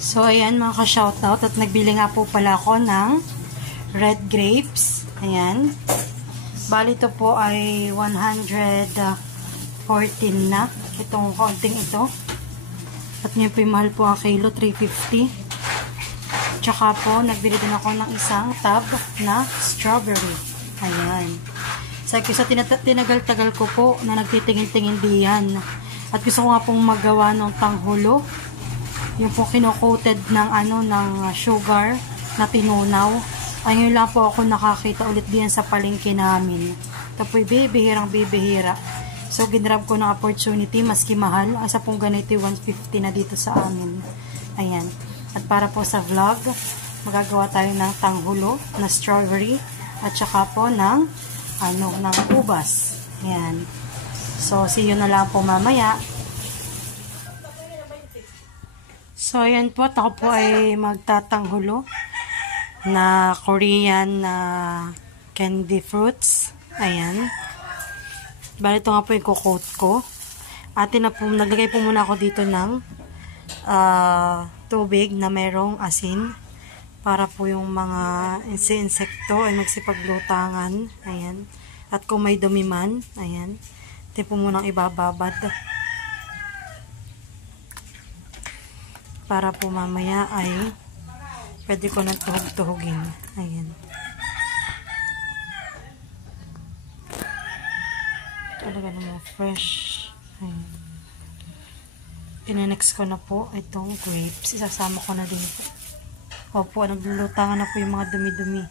So, ayan mga ka-shoutout. At nagbili nga po pala ako ng red grapes. Ayan. Bali ito po ay 114 na. Itong konting ito. At ngayon po yung mahal po ang kilo, 350. Tsaka po, nagbili din ako ng isang tub na strawberry. Ayan. Sabi ko sa tinagal-tagal ko po na nagtitingin-tingin diyan. At gusto ko nga pong magawa ng tanghulo. Yung po kino-coated ng ng sugar na tinunaw. Ayun lang po ako nakakita ulit diyan sa palengke namin. Ito po bibihirang-bibihira. So, ginrab ko ng opportunity, maski mahal. Asa pong ganito 150 na dito sa amin. Ayan. At para po sa vlog, magagawa tayo ng tanghulo na strawberry at saka po ng ubas. Ayan. So, see you na lang po mamaya. So, ayan po. Ako po ay magtatanghulo na Korean candy fruits. Ayan. Bali, ito nga po yung coat ko. Naglagay po muna ako dito ng tubig na merong asin para po yung mga insekto ay magsipaglutangan. Ayan. At kung may dumi man, ayan. Ito po munang ibababad. Para po mamaya ay pwede ko nang tuhog-tuhugin. Ayan. Talaga naman fresh. Ayan. Pinenex ko na po itong grapes. Isasama ko na din po. Opo, naglulutangan na po yung mga dumi-dumi.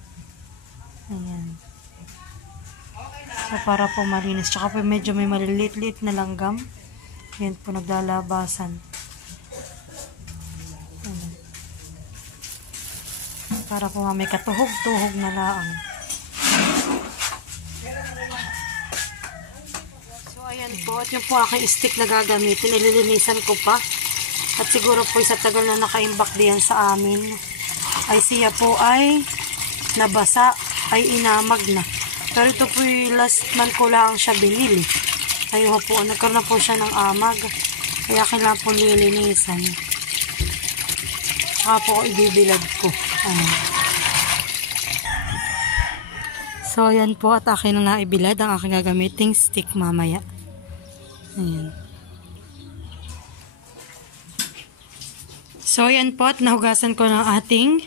Ayan. So, para po malinis. Tsaka po medyo may maliliit-liit na langgam. Ayan po, naglalabasan. Ayan. Para po may katuhog-tuhog na laang. So, ayan po. At yung po aking stick na gagamitin. Nililinisan ko pa. At siguro po sa tagal na naka-imbak diyan sa amin, ay siya po ay nabasa, ay inamag na. Pero ito po yung last month ko lang siya binili. Ayun po, nagkaroon na po siya ng amag. Kaya kailangan po nililinisan. Saka po ibibilad ko. Ayan. So, ayan po. At akin na naibilad ang aking gagamiting stick mamaya. Ayan. So, ayan po. At nahugasan ko ng ating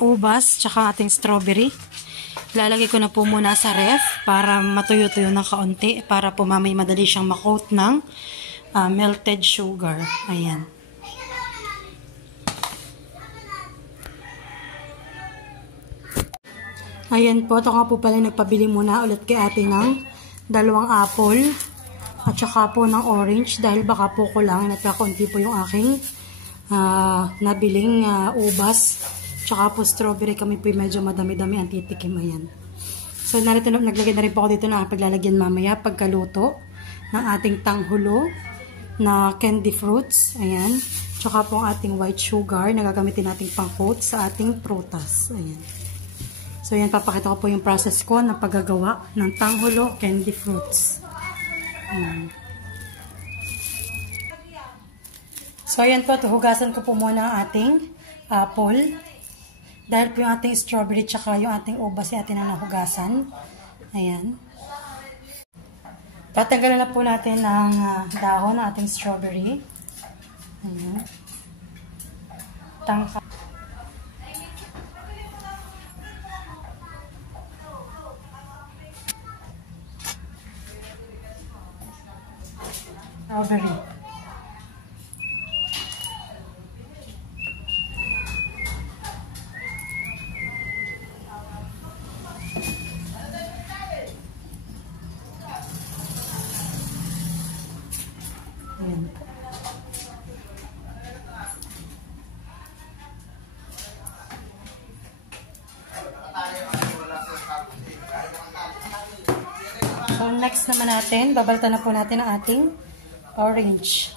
ubas tsaka ating strawberry. Lalagay ko na po muna sa ref para matuyo-tuyo ng kaunti para po mamay madali siyang makoat ng melted sugar. Ayan. Ayan po. Ito nga po pala nagpabili muna ulit kay ate ng 2 apple at saka po ng orange dahil baka po ko lang nagkakaunti po yung aking nabiling ubas. Tsaka po strawberry kami po medyo madami-dami ang titikim. Ayan. So, naglagay na rin po ako dito na paglalagyan mamaya pagkaluto ng ating tanghulo na candy fruits. Ayan. Tsaka po ang ating white sugar na gagamitin nating pang-coat sa ating prutas. Ayan. So, ayan. Papakita ko po yung process ko ng paggagawa ng tanghulo candy fruits. Ayan. So, ayan po. Hugasan ko po muna ang ating apple. Dahil po yung ating strawberry tsaka yung ating ubas ay atin na nahugasan. Ayan. Tatanggalan na po natin ang dahon ng ating strawberry. Ayan. Tangka. Strawberry. Ayan. So, next naman natin, babaltan na po natin ang ating orange.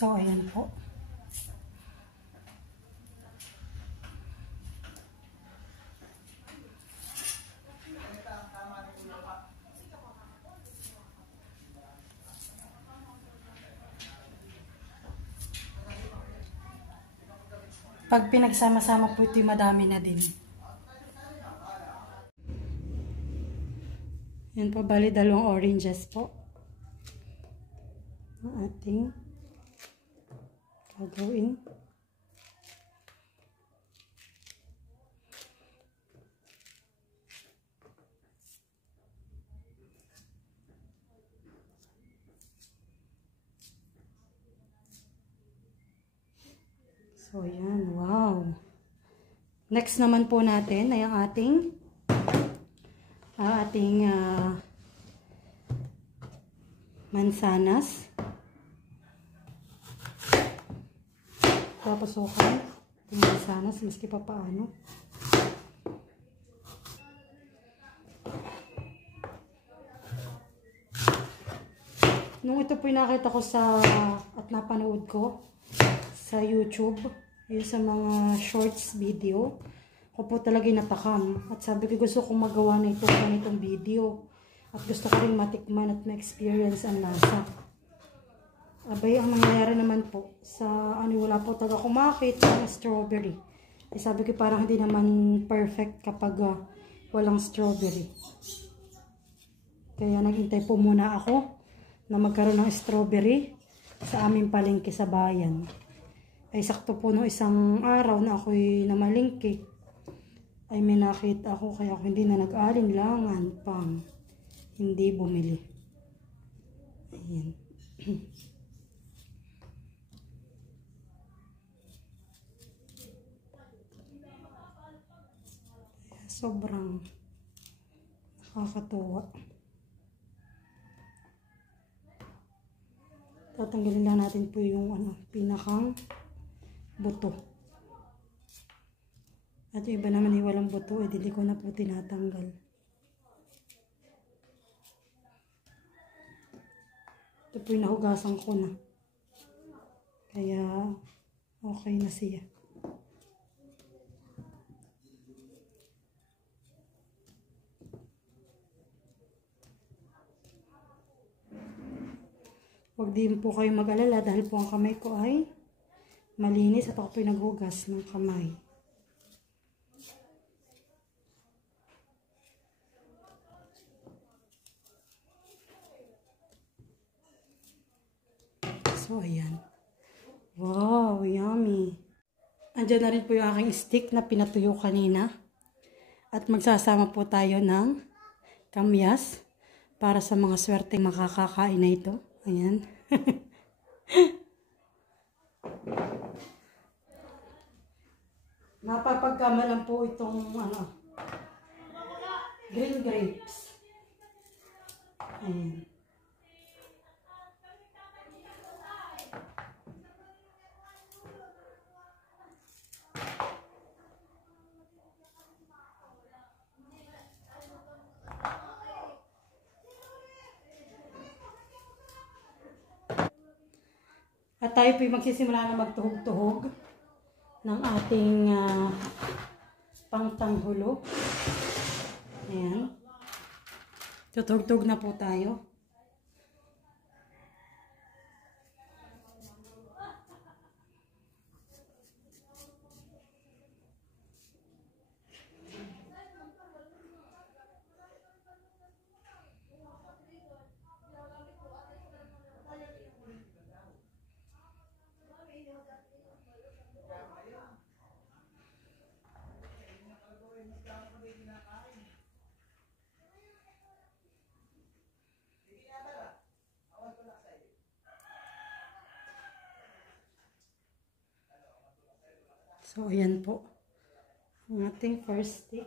So, ayan po. Pag pinagsama-sama po ito, madami na din. Yan po, bali 2 oranges po. Ang ating gagawin. So, yan. Wow. Next naman po natin ay ang ating mansanas. Papasukan yung mansanas, maski pa paano. Nung ito po nakita ko at napanood ko sa YouTube, yung sa mga shorts video, ako po talaga natakam. At sabi ko, gusto kong magawa na ganitong video. At gusto ko rin matikman at ma-experience ang lasa. Abay, ang nangyayari naman po, wala po taga kumakit ng strawberry. Eh, sabi ko, parang hindi naman perfect kapag walang strawberry. Kaya naghintay po muna ako na magkaroon ng strawberry sa aming palengke sa bayan. Ay sakto po no isang araw na ako'y namalingki, ay may nakita ako, kaya ako hindi na nag-alinlangan pang hindi bumili. Ayan. Sobrang nakakatuwa. Tatanggalin lang natin po yung pinakang buto. At yung iba naman yung walang buto, hindi ko na po tinatanggal. Ito po yung nahugasan ko na. Kaya okay na siya. Huwag din po kayo mag-alala dahil po ang kamay ko ay malinis at ako po yung naghugas ng kamay. So, ayan. Wow, yummy. Andiyan na rin po yung aking stick na pinatuyo kanina. At magsasama po tayo ng kamyas para sa mga swerteng makakakain na ito. Ayan. Napapagkamalan po itong green grapes. Ayan. At tayo po magsisimula na magtuhog-tuhog ng ating pangtanghulo. Ayan. Tutuhog-tuhog na po tayo. So, ayan po. Ang ating first stick.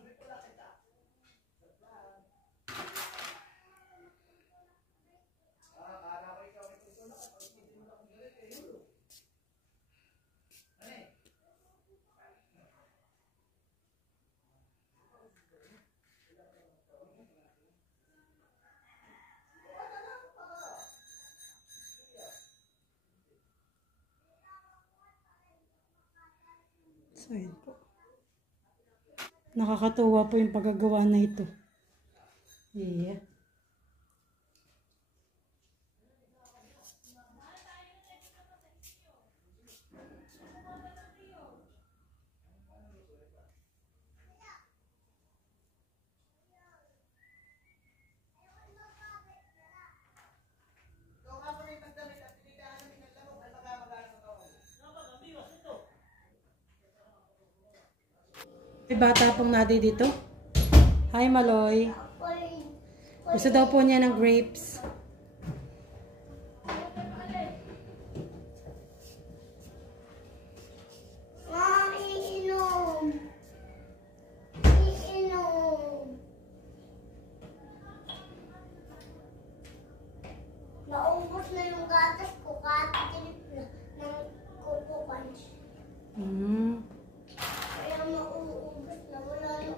So, yun po. Nakakatuwa po yung paggagawa na ito. Yeah. May bata pong nadi dito. Hi, Maloy. Gusto daw po niya ng grapes. Iinom. Naubos na yung gatas ko, katitilip na ng Coco Punch. Kaya mauubos na, wala na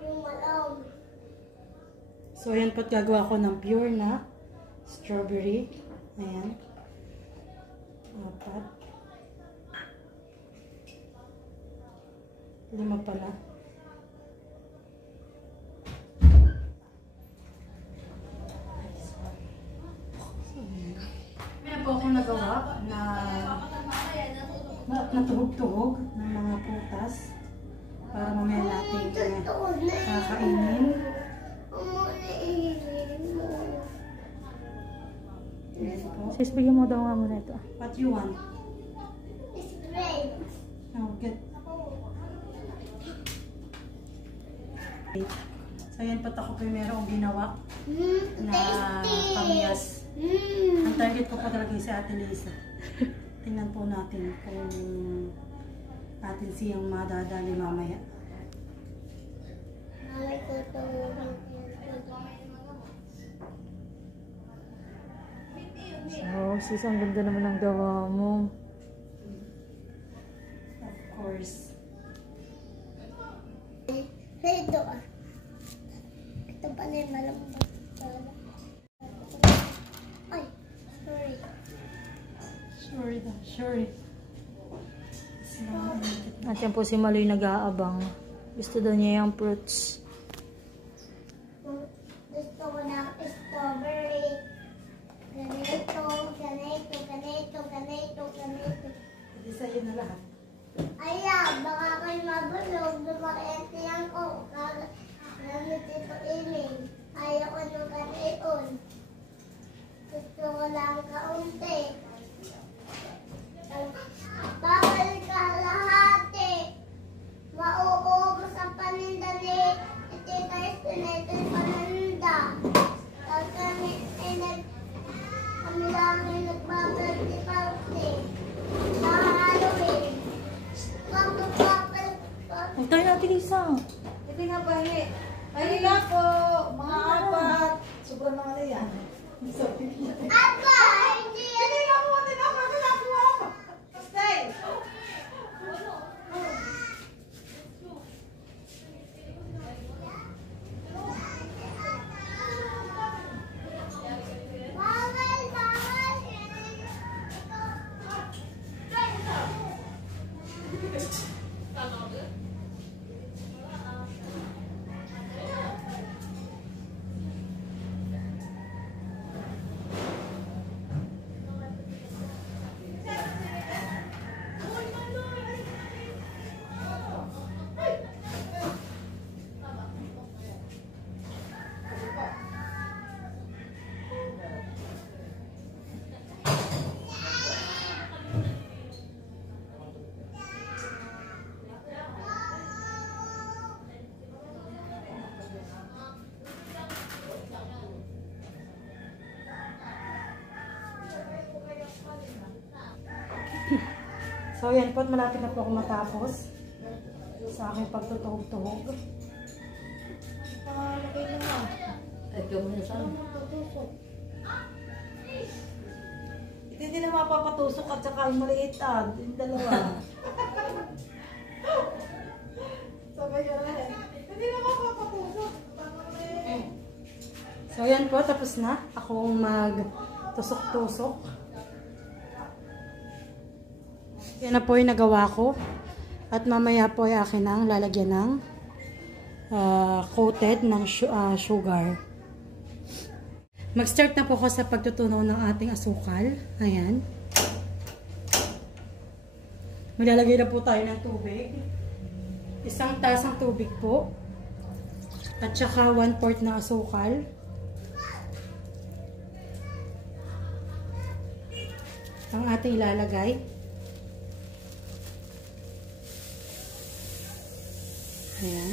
yung malam. So, ayan po't gagawa ko ng pure na strawberry. Ayan. 4. 5 pala. Meron po akong nagawa na natuhog-tuhog ng mga prutas para mamaya natin kakainin. Sis, bigyan mo daw nga muna ito. What you want? It's great. Oh, good. So, yan po ako primero ang ginawa na kamyas. Ang target ko pa talaga si Ate Lisa. Tingnan po natin kung natin siyang madadali mamaya. So, sis, ang ganda naman ng gawa mo. Of course. Ito ah. Ito pa na yung malambot. Ay, sorry. Sorry daw, sorry. At yan po si Maloy nag-aabang. Gusto daw niya yung fruits. Gusto ko ng strawberry. Ganito, ganito, ganito, ganito, ganito. Hindi sa'yo na lahat. Aya, baka kayo mabulog. Lumakitiyan ko. Gamit ito ining. Ayaw ko nung kanion. Gusto ko lang kaunti. Bawal ka lahati. Mauubos ang paninda ni Tita Estinete yung paninda. Tapos kami lang yung nagbabati-party. Sa Halloween. Huwag tayo natin isa. Hindi nga pa, Ay nga po, mga apat. Sobrang mga na yan. Apa! Hindi yan! Hindi nga po, hindi nga po, hindi nga po. Stay! Bawal! Bawal! So, yan po. Malapit na po ako matapos sa aking pagtutuhog-tuhog. Hindi na mapapatusok at saka yung maliit yung dalawa. Sabay yun eh. Hindi na mapapatusok. So, yan po. Tapos na akong magtusok-tusok. Yan na po yung nagawa ko. At mamaya po ay akin ang lalagyan ng coated ng sugar. Mag-start na po ako sa pagtutunaw ng ating asukal. Ayan. Maglalagay na po tayo ng tubig. Isang tasang tubig po. At saka 1/4 ng asukal. Ang ating ilalagay. Ayan.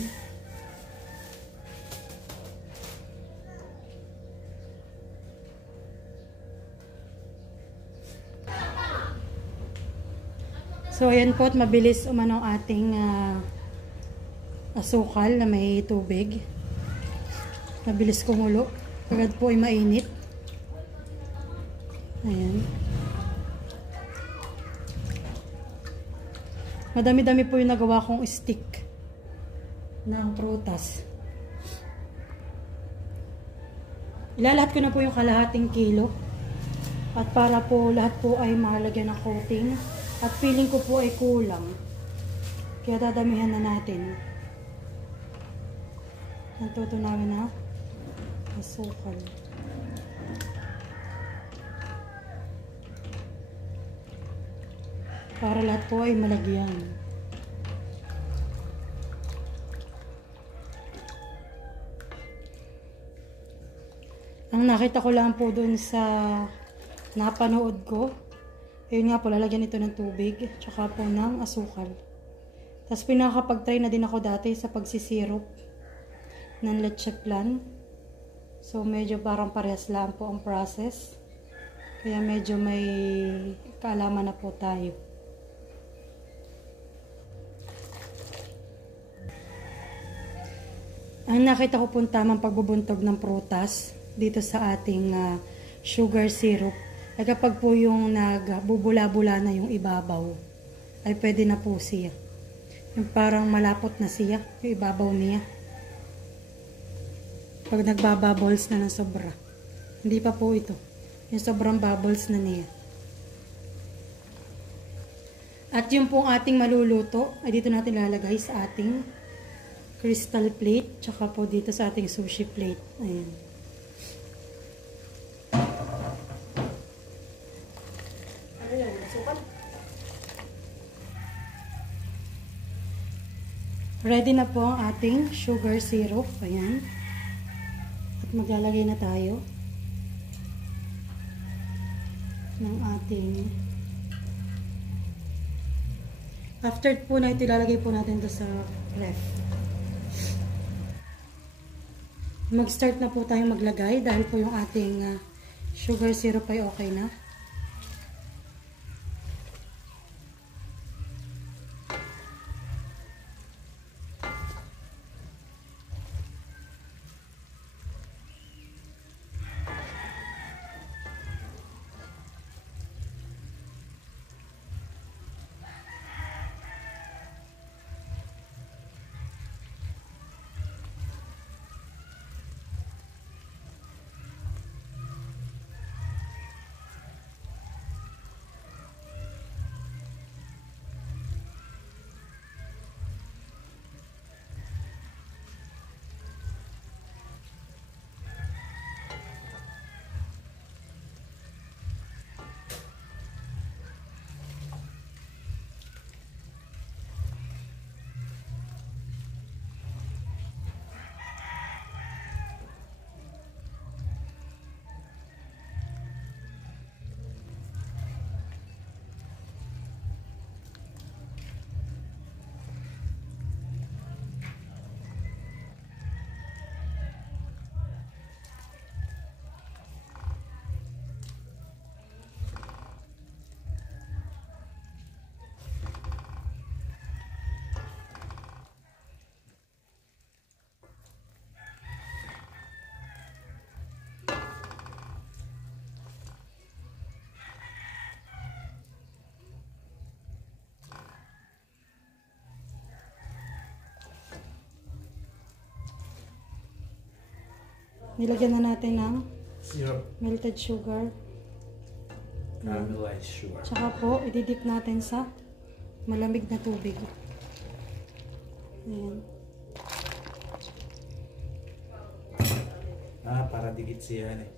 So, ayan po at mabilis umano ang ating asukal na may tubig. Mabilis kumulo. Agad po ay mainit. Ayan. Madami-dami po yung nagawa kong stick ng prutas. Ilalahat ko na po yung kalahating kilo. At para po lahat po ay mahalagyan ng coating. At feeling ko po ay kulang. Kaya dadamihan na natin. Ang tutunawin na asukal. Para lahat po ay malagyan. Ang nakita ko lang po dun sa napanood ko, ayun nga po, lalagyan ito ng tubig, tsaka po ng asukal. Tapos pinakapag-try na din ako dati sa pagsisirop ng leche flan. So medyo parang parehas lang po ang process. Kaya medyo may kaalaman na po tayo. Ang nakita ko po tamang pagbubuntog ng prutas dito sa ating sugar syrup ay kapag po yung nagbubula-bula na yung ibabaw ay pwede na po siya. Yung parang malapot na siya, yung ibabaw niya. Pag nagbabubbles na ng sobra. Hindi pa po ito. Yung sobrang bubbles na niya. At yung pong ating maluluto ay dito natin lalagay sa ating crystal plate, tsaka po dito sa ating sushi plate. Ayan. Ready na po ang ating sugar syrup. Ayan. At maglalagay na tayo ng ating, after po na ito, ilalagay po natin ito sa ref. Mag-start na po tayong maglagay dahil po yung ating sugar syrup ay okay na. Nilagyan na natin ng melted sugar. Caramelized sugar. Tsaka po, ididip natin sa malamig na tubig. Ayan. Para dikit siya eh.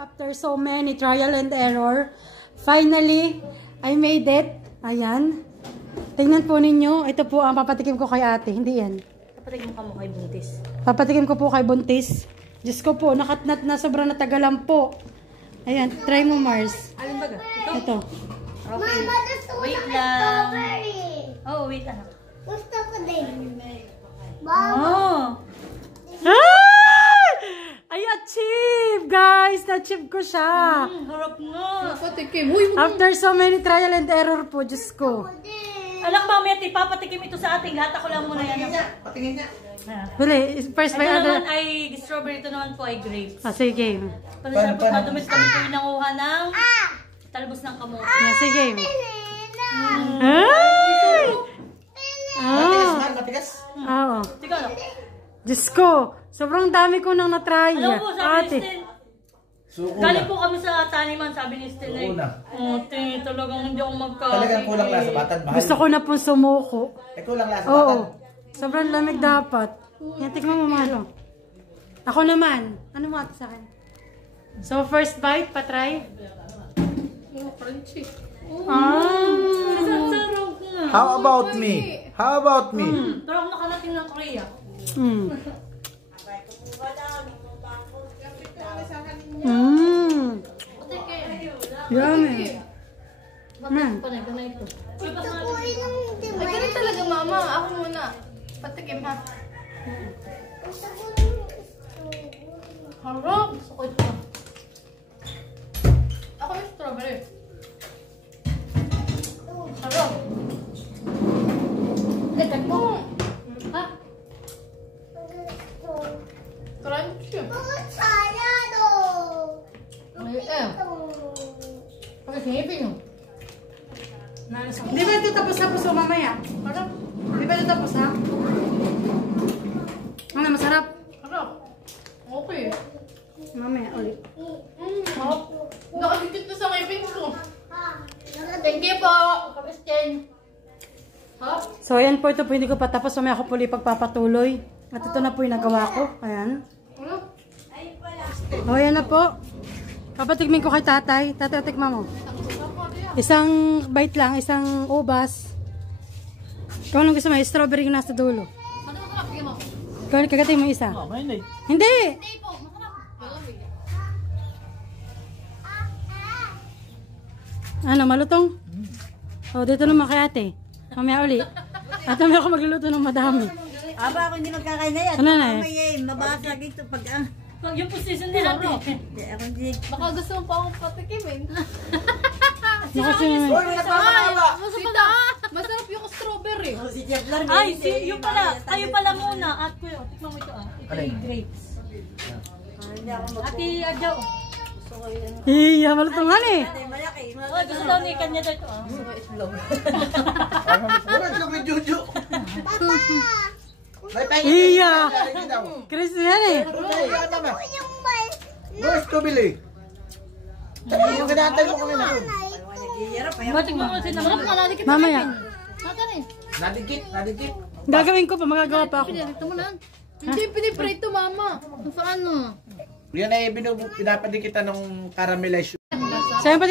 After so many trial and error, finally, I made it. Ayan. Tingnan po ninyo. Ito po ang papatikim ko kay ate. Hindi yan. Kapatid mo kay Buntis. Papatikim ko po kay Buntis. Diyos ko po, nakatnat na sobrang natagalan po. Ayan, try mo Mars. Alin ba ga? Ito. Okay. Mama, gusto ko Wait ng lang. strawberry. Oh, wait anak. Gusto ko din. Mama, Oh. Ay, achieve! Guys, na-achieve ko siya. Harap nga. Patikim. Uy, After so many trial and error po, Diyos ko. Alam ba, mamaya ipapatikim ito sa ating. Lahat ako lang muna yan. Patingin niya. Huli, first Ito by naman other. ay strawberry, ito naman po ay grapes. Sige. Pasasarap po madumis kami po yung nanguha ng talbos ng kamote. Sige. Nina. Ay! Matigas man, matigas. Oo. Tika lang. Diyos ko, sobrang dami ko nang na-try. Alam mo po, sabi ni Ate. Stin, Suko galing na. po kami sa taniman, sabi ni Stin ay, Oo na. Ate, talagang hindi ako Talagang kulang lasa batan. Mahal. Gusto ko na pong sumuko. Kulang lasa Oo. batan. Sobrang lamig dapat. Yan, tignan mo mahalo. Ako naman. Ano mo ate sa akin? So, first bite, patry. crunchy. Sarap nga. How about me? How about me? Pero ako nakarating ng Korea. Mm. Mm. Yummy. Mm. Panay ko na ito. Gusto ko yung Ay, ganun talaga, mama. Ako muna. Patikim, ha? Gusto ko yung strawberry. Harap! Gusto ko ito. Ako yung strawberry. Harap! Lekat mo! Ha? Gusto. Crunchy. Bakit sayado? Ay, Pagkasingipin mo. Di ba ito tapos o mamaya? Harap! Di ba ito tapos ha? Ano, masarap? Harap. Okay. Mamaya, ulit. Harap! Nakadikit na sa ngipin ko. Thank you po! Kapisten! Ha? So, ayan po, ito po hindi ko pa tapos. Mamaya ako po ulit pagpapatuloy. At ito na po yung nagawa ko. Ayan. O, ayan na po. Papatikmin ko kay tatay. Tatay, tikman mo. Isang bite lang, isang ubas. Kung anong gusto mo, strawberry yung nasa dulo. Ano masarap? Bigyan mo. Kagating mo isa. Mainit. Hindi! Hindi po, masarap. Malamig. Ano, malutong? O, dito naman kay ate. Mamaya uli. At mamaya ako magluluto ng madami. Aba ako hindi magkakain na yan. Ano na eh? May mabasag ito pag Pag yung position ni ate. Hindi ako hindi. Baka gusto mo pa akong patikimin. Kasi, Uy, may nagpapakawa. Masarap yung strawberry. Si Jeff lang. Ay, yung pala. Kayo pala muna. At kuya, tikman mo ito ah. Ito Alin? yung grapes. Hindi ako Ate Adjaw. iya, malutong nga eh. malaki. Oh, gusto daw ni kanya daw ito ah. Wala itlog ni Juju. May pahinga. Iya. Pahinga daw. Chris yan eh. Pahinga tama. Yung bal. Guys, ko bili. Yung kinatay mo kanina. Matikman mo si naman. Mamaya. Nadikit, nadikit. Gagawin ko pa, magagawa pa ako. Ito mo lang. Hindi piniprito, mama. Sa ano? Yan ay pinapadikitan ng caramelized. So yung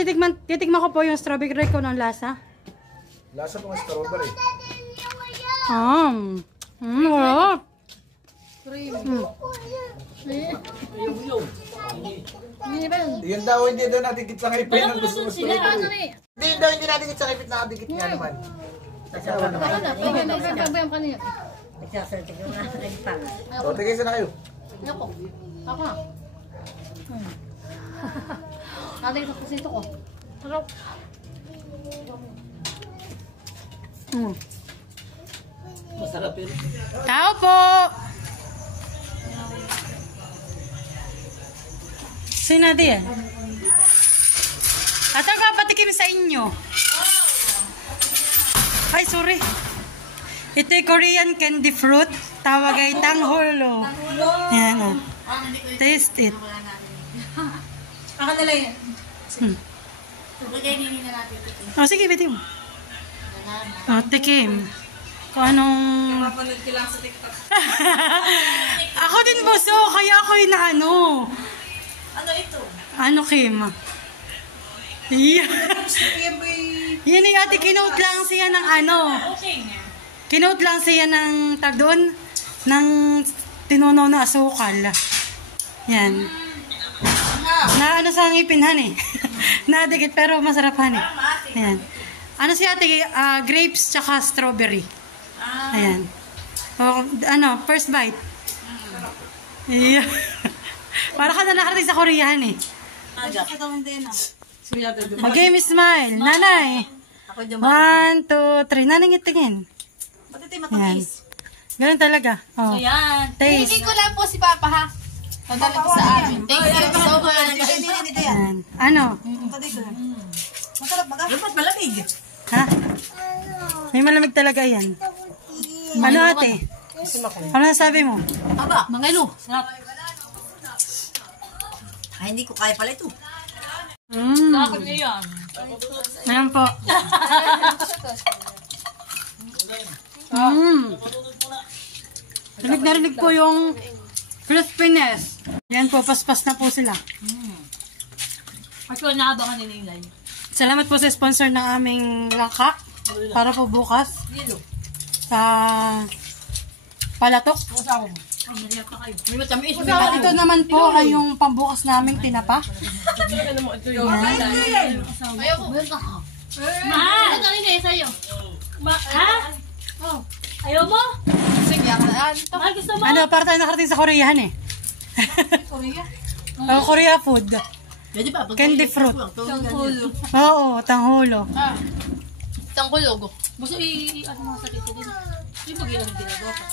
titikman ko po yung strawberry ko ng lasa. Lasa pang strawberry. Harap. Yan daw, hindi daw nadikit sa ngipin ng gusto mo Sila, strawberry. Hindi daw, hindi nadikit sa ngipin, nakadikit nga naman. Kasawa naman. Kanina. Nagsasaltik yung aking pang. O, tigay na kayo. Ako. Ako na. Natin ito kasi ito ko. Sarap. Masarap yun. Tao po! Sinadi yan? At ang papatikim sa inyo. Ay, sorry. Ito ay Korean candy fruit. Tawag ay tangholo. Yan o. Taste it. Ako na lang yan. O, sige, bitin mo. O, tikim. Kung anong... Mapanood ko lang sa TikTok. Ako din buso, kaya ako yung naano. Ano ito? Ano, Kim? Yeah. Yan ba yung... Yan yung ate, kinote lang siya ng ano. Kinote lang siya ng tag doon, ng tinunaw na asukal. Yan. Na ano sa ngipinhan eh. Nadikit pero masarapan eh. Ayan. Ano siya ate, grapes tsaka strawberry. Ayan. O, ano, first bite. Yeah. Para ka na nakarating sa Koreahan eh. Mag-game smile. Nanay. 1, 2, 3. Nanay ngitingin. Ayan. Ganun talaga. Oh. Ayan. Taste. ko lang po si Papa ha. Padala ko sa amin. Thank you so much. Ayan. Ano? Masarap ba ka? Dapat malamig. Ha? May malamig talaga yan. Ano ate? Ano nasabi mo? Aba, Mangalo. ay hindi ko kaya pala ito. Bakit niya yan? Ayan po. Rinig po yung crispiness. Yan po, paspas na po sila. Actually, naabangan ni Ninay. Salamat po sa sponsor ng aming langka para po bukas sa Palatok. May matamis. Ito naman po ay yung pambukas naming tinapa. Ayoko. Mahal! Ano rin eh sa'yo? Ha? Oh. Ayaw mo? Sige, Mahal, gusto mo? Ano, para tayo nakarating sa Koreahan eh. Korea? Oh, Korea food. Pwede ba? Candy fruit. Tangkulo. Oo, tanghulo. Tangkulogo. Gusto ano mga sa tito din. Yung mag-iwan ng ginagawa pa.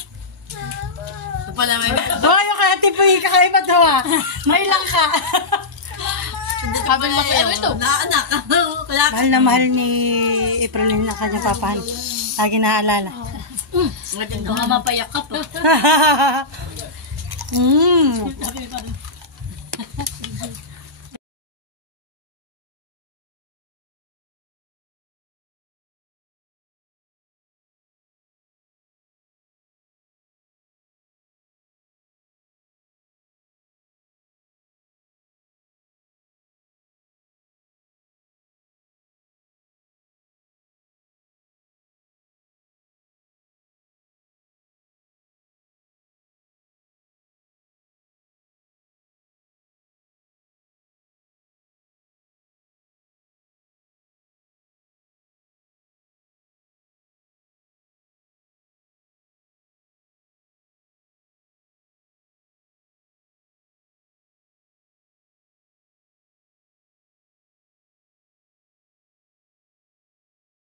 Ito pala may... Oh, yung kaya tipo yung kakaiba daw ah. May lang ka. Habang makayaw ito. Naanak. Kaya... Mahal na mahal ni Aprilin na kanyang papahan. Lagi naaalala. Mga mapayak ka pa.